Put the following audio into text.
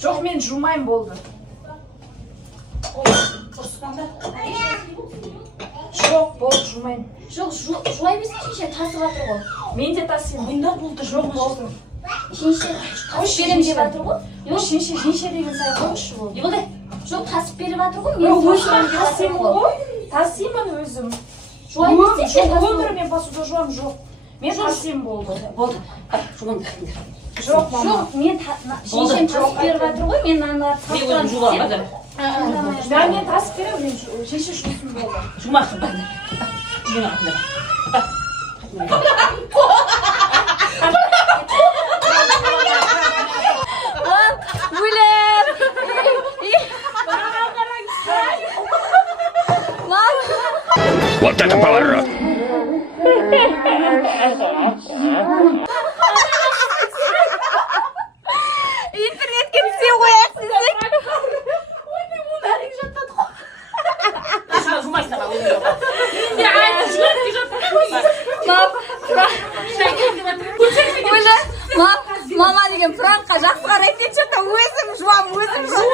Жоқ, мен жумайым болды. Жоқ, болды, жумайым. Жоқ, жуай берсін шеше, тасып жатыр ғой. Мен де тасимын. Ойында болды, Жоқ, болды. Шеше, тасып берем деп жатыр ғой. Шеше деген сай қойшы болды. Болды. Жоқ, тасып беріп жатыр ғой. Мен Өзім тасимын ғой. Тасимын өзім. Жуай берсін шеше, Өмірімен посуда жуам, жоқ. Мен тасимын болды. Болды. Жуыңдар. Жоқ, мама. Жоқ, мен шешем тасып беріп жатыр ғой. Мен аналарды Мен өзім жуам, бәдір. Мен тасып берем, мен шеше жусын болды. Жумақсың, бәдір. Мен артында. Өлер! Вот это поворот! Интернетке түсе қояйық десек. Жумайсың, Мама деген пранкқа жақсы қарайды деп жүрді, өзім жуам, өзім жуам.